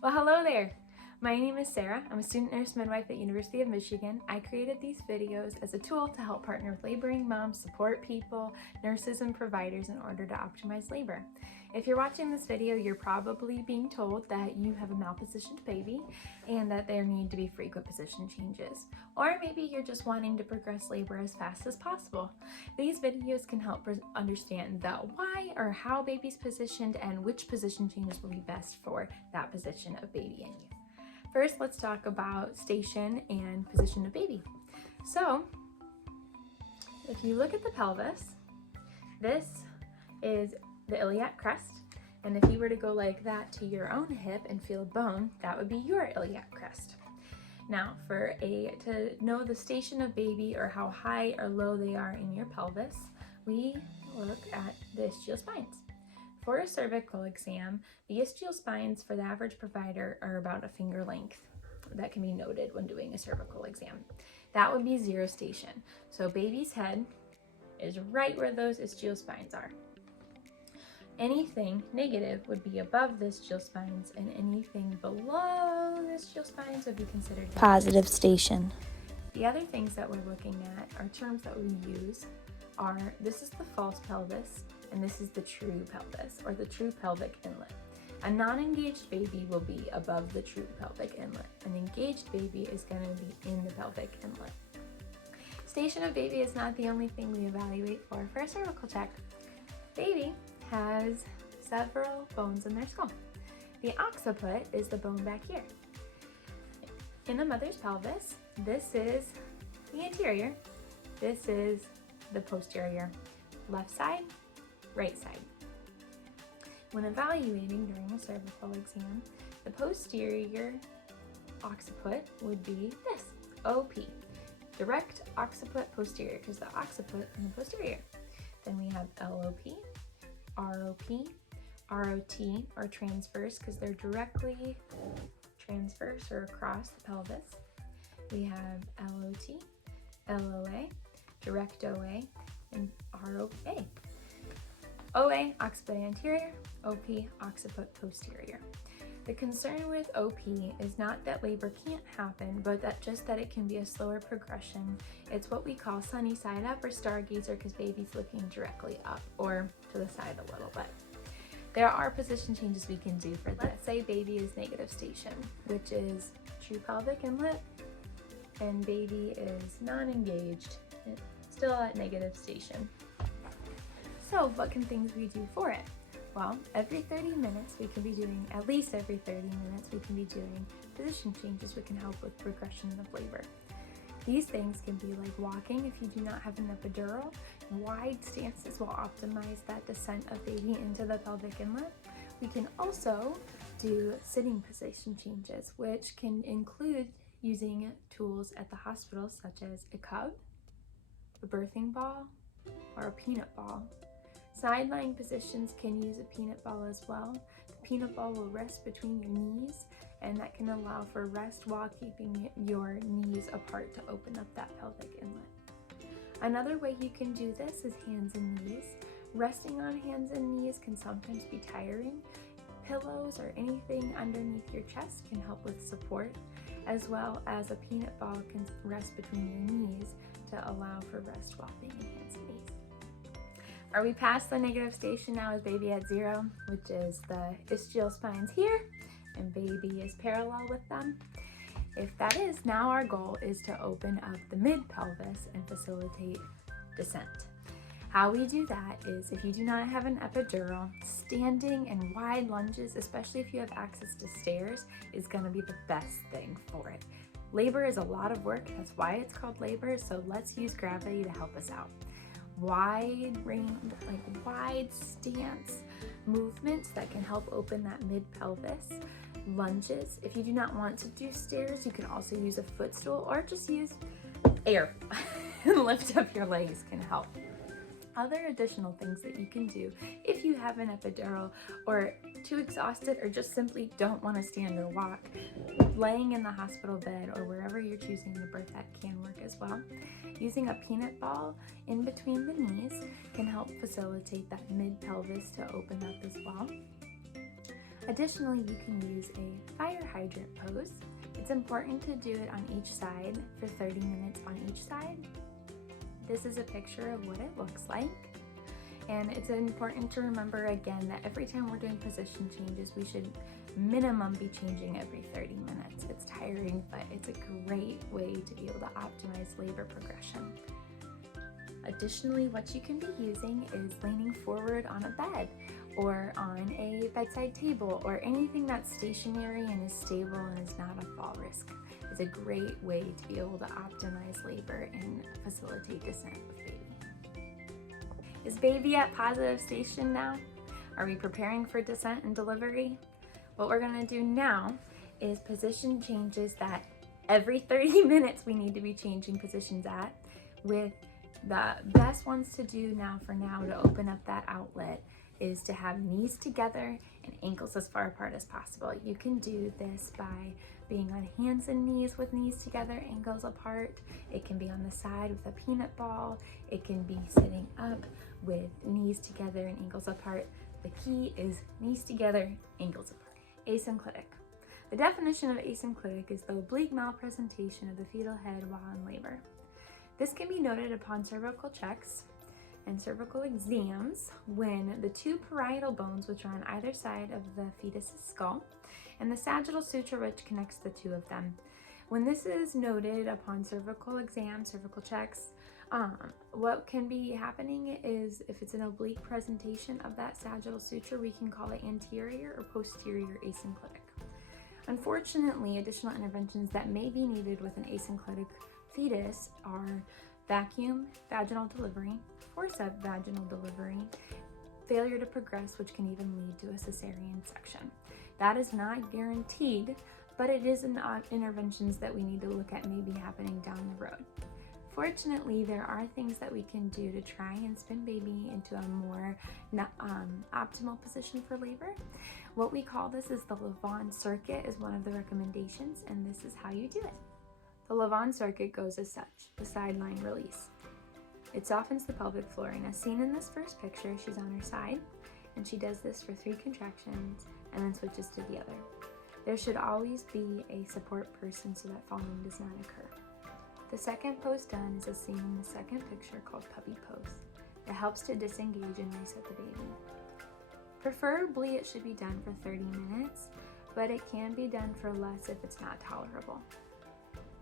Well, hello there. My name is Sarah. I'm a student nurse midwife at University of Michigan. I created these videos as a tool to help partner with laboring moms, support people, nurses, and providers in order to optimize labor. If you're watching this video, you're probably being told that you have a malpositioned baby and that there need to be frequent position changes. Or maybe you're just wanting to progress labor as fast as possible. These videos can help understand the why or how baby's positioned and which position changes will be best for that position of baby in you. First, let's talk about station and position of baby. So, if you look at the pelvis, this is the iliac crest, and if you were to go like that to your own hip and feel a bone, that would be your iliac crest. Now, to know the station of baby or how high or low they are in your pelvis, we look at the ischial spines. For a cervical exam, the ischial spines for the average provider are about a finger length. That can be noted when doing a cervical exam. That would be zero station. So baby's head is right where those ischial spines are. Anything negative would be above the ischial spines, and anything below the ischial spines would be considered positive station. The other things that we're looking at are terms that we use are, this is the false pelvis, and this is the true pelvis, or the true pelvic inlet. A non-engaged baby will be above the true pelvic inlet. An engaged baby is going to be in the pelvic inlet. Station of baby is not the only thing we evaluate for a cervical check. Baby has several bones in their skull. The occiput is the bone back here. In the mother's pelvis, this is the anterior, this is the posterior, left side, right side. When evaluating during a cervical exam, the posterior occiput would be this, OP, direct occiput posterior, because the occiput in the posterior. Then we have LOP, ROP, ROT, or transverse, because they're directly transverse or across the pelvis. We have LOT, LOA, direct OA, and ROA. OA, occiput anterior, OP, occiput posterior. The concern with OP is not that labor can't happen, but that it can be a slower progression. It's what we call sunny side up or stargazer, because baby's looking directly up or to the side a little bit. There are position changes we can do for this. Let's say baby is negative station, which is true pelvic inlet, and baby is non-engaged, still at negative station. So what can things we do for it? Well, every 30 minutes we can be doing, at least every 30 minutes we can be doing position changes that can help with progression of labor. These things can be like walking if you do not have an epidural. Wide stances will optimize that descent of baby into the pelvic inlet. We can also do sitting position changes, which can include using tools at the hospital such as a cub, a birthing ball, or a peanut ball. Side lying positions can use a peanut ball as well. The peanut ball will rest between your knees, and that can allow for rest while keeping your knees apart to open up that pelvic inlet. Another way you can do this is hands and knees. Resting on hands and knees can sometimes be tiring. Pillows or anything underneath your chest can help with support, as well as a peanut ball can rest between your knees to allow for rest while being in hands and knees. Are we past the negative station now? Is baby at zero, which is the ischial spines here, and baby is parallel with them? If that is, now our goal is to open up the mid-pelvis and facilitate descent. How we do that is, if you do not have an epidural, standing and wide lunges, especially if you have access to stairs, is going to be the best thing for it. Labor is a lot of work, that's why it's called labor, so let's use gravity to help us out. Wide stance movements that can help open that mid-pelvis. Lunges. If you do not want to do stairs, you can also use a footstool or just use air and lift up your legs can help. Other additional things that you can do if you have an epidural or too exhausted or just simply don't want to stand or walk, laying in the hospital bed or wherever you're choosing to birth at can work as well. Using a peanut ball in between the knees can help facilitate that mid-pelvis to open up as well. Additionally, you can use a fire hydrant pose. It's important to do it on each side for 30 minutes on each side. This is a picture of what it looks like. And it's important to remember again that every time we're doing position changes, we should minimum be changing every 30 minutes. It's tiring, but it's a great way to be able to optimize labor progression. Additionally, what you can be using is leaning forward on a bed or on a bedside table or anything that's stationary and is stable and is not a fall risk. It's a great way to be able to optimize labor and facilitate descent with baby. Is baby at positive station now? Are we preparing for descent and delivery? What we're gonna do now is position changes that every 30 minutes we need to be changing positions at, with the best ones to do now to open up that outlet is to have knees together and ankles as far apart as possible. You can do this by being on hands and knees with knees together, ankles apart. It can be on the side with a peanut ball. It can be sitting up with knees together and ankles apart. The key is knees together, ankles apart. Asynclitic. The definition of asynclitic is the oblique malpresentation of the fetal head while in labor. This can be noted upon cervical checks and cervical exams when the two parietal bones, which are on either side of the fetus's skull, and the sagittal suture which connects the two of them. When this is noted upon cervical exams, cervical checks, what can be happening is if it's an oblique presentation of that sagittal suture, we can call it anterior or posterior asynclitic. Unfortunately, additional interventions that may be needed with an asynclitic fetus are vacuum vaginal delivery, forceps vaginal delivery, failure to progress, which can even lead to a cesarean section. That is not guaranteed, but it is interventions that we need to look at maybe happening down the road. Fortunately, there are things that we can do to try and spin baby into a more optimal position for labor. What we call this is the Lavonne circuit is one of the recommendations, and this is how you do it. The Lavonne circuit goes as such: the sideline release. It softens the pelvic floor, and as seen in this first picture, she's on her side, and she does this for 3 contractions and then switches to the other. There should always be a support person so that falling does not occur. The second pose done is as seen in the second picture, called puppy pose. It helps to disengage and reset the baby. Preferably it should be done for 30 minutes, but it can be done for less if it's not tolerable.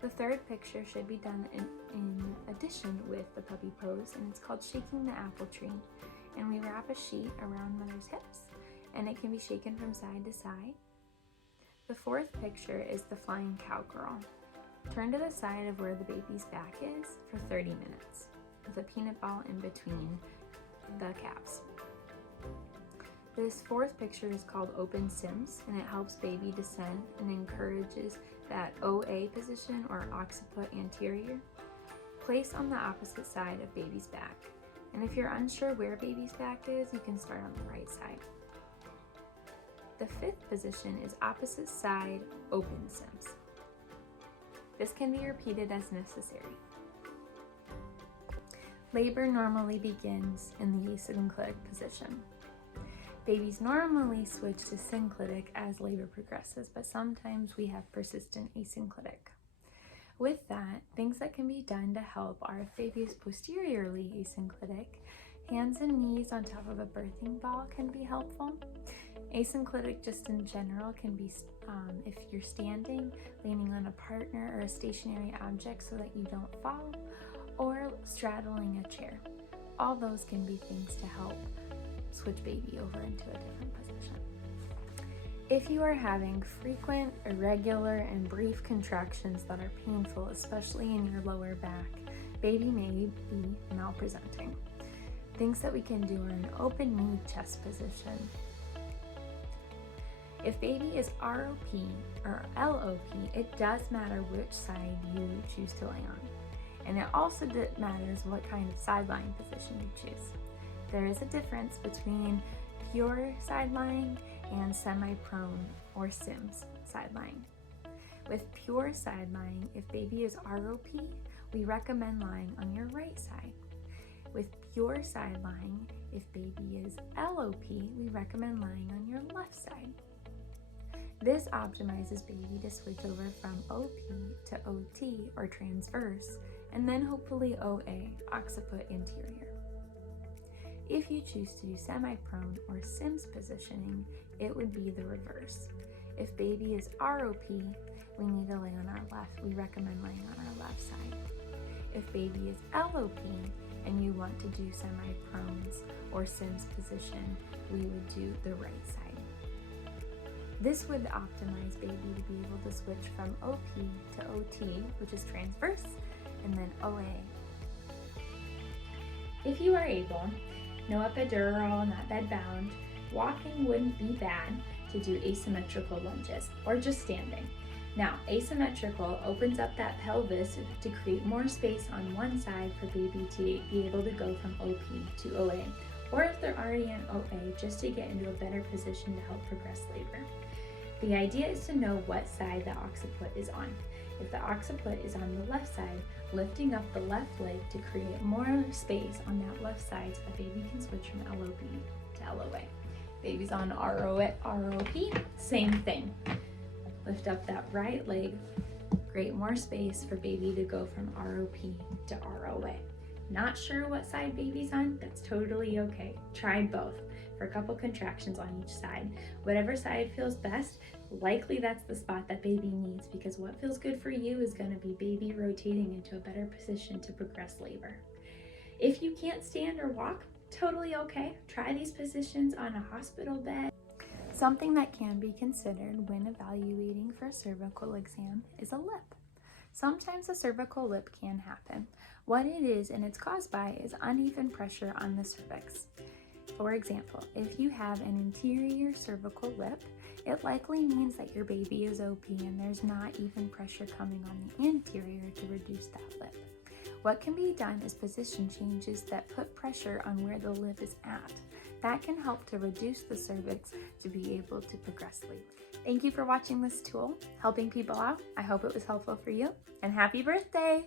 The third picture should be done in addition with the puppy pose, and it's called shaking the apple tree. And we wrap a sheet around mother's hips, and it can be shaken from side to side. The fourth picture is the flying cowgirl. Turn to the side of where the baby's back is for 30 minutes, with a peanut ball in between the calves. This fourth picture is called open sims, and it helps baby descend and encourages that OA position, or occiput anterior. Place on the opposite side of baby's back. And if you're unsure where baby's back is, you can start on the right side. The fifth position is opposite side open sims. This can be repeated as necessary. Labor normally begins in the asynclitic position. Babies normally switch to synclitic as labor progresses, but sometimes we have persistent asynclitic. With that, things that can be done to help are if baby is posteriorly asynclitic, hands and knees on top of a birthing ball can be helpful. Asynclitic just in general can be if you're standing, leaning on a partner or a stationary object so that you don't fall, or straddling a chair. All those can be things to help switch baby over into a different position. If you are having frequent, irregular, and brief contractions that are painful, especially in your lower back, baby may be malpresenting. Things that we can do are an open knee chest position. If baby is ROP or LOP, it does matter which side you choose to lay on. And it also matters what kind of sideline position you choose. There is a difference between pure side lying and semi-prone or SIMS side lying. With pure side lying, if baby is ROP, we recommend lying on your right side. With pure side lying, if baby is LOP, we recommend lying on your left side. This optimizes baby to switch over from OP to OT or transverse, and then hopefully OA, occiput anterior. If you choose to do semi-prone or Sims positioning, it would be the reverse. If baby is ROP, we need to lay on our left. We recommend laying on our left side. If baby is LOP and you want to do semi-prones or Sims position, we would do the right side. This would optimize baby to be able to switch from OP to OT, which is transverse, and then OA. If you are able, no epidural, not bed bound, walking wouldn't be bad to do asymmetrical lunges or just standing. Now, asymmetrical opens up that pelvis to create more space on one side for baby to be able to go from OP to OA, or if they're already in OA, just to get into a better position to help progress labor. The idea is to know what side the occiput is on. If the occiput is on the left side, lifting up the left leg to create more space on that left side so the baby can switch from LOP to LOA. Baby's on ROP, same thing. Lift up that right leg, create more space for baby to go from ROP to ROA. Not sure what side baby's on? That's totally okay. Try both for a couple contractions on each side. Whatever side feels best, likely that's the spot that baby needs, because what feels good for you is going to be baby rotating into a better position to progress labor. If you can't stand or walk, totally okay. Try these positions on a hospital bed. Something that can be considered when evaluating for a cervical exam is a lip. Sometimes a cervical lip can happen. What it is and it's caused by is uneven pressure on the cervix. For example, if you have an interior cervical lip, it likely means that your baby is OP and there's not even pressure coming on the anterior to reduce that lip. What can be done is position changes that put pressure on where the lip is at. That can help to reduce the cervix to be able to progress labor. Thank you for watching this tool, helping people out. I hope it was helpful for you, and happy birthday!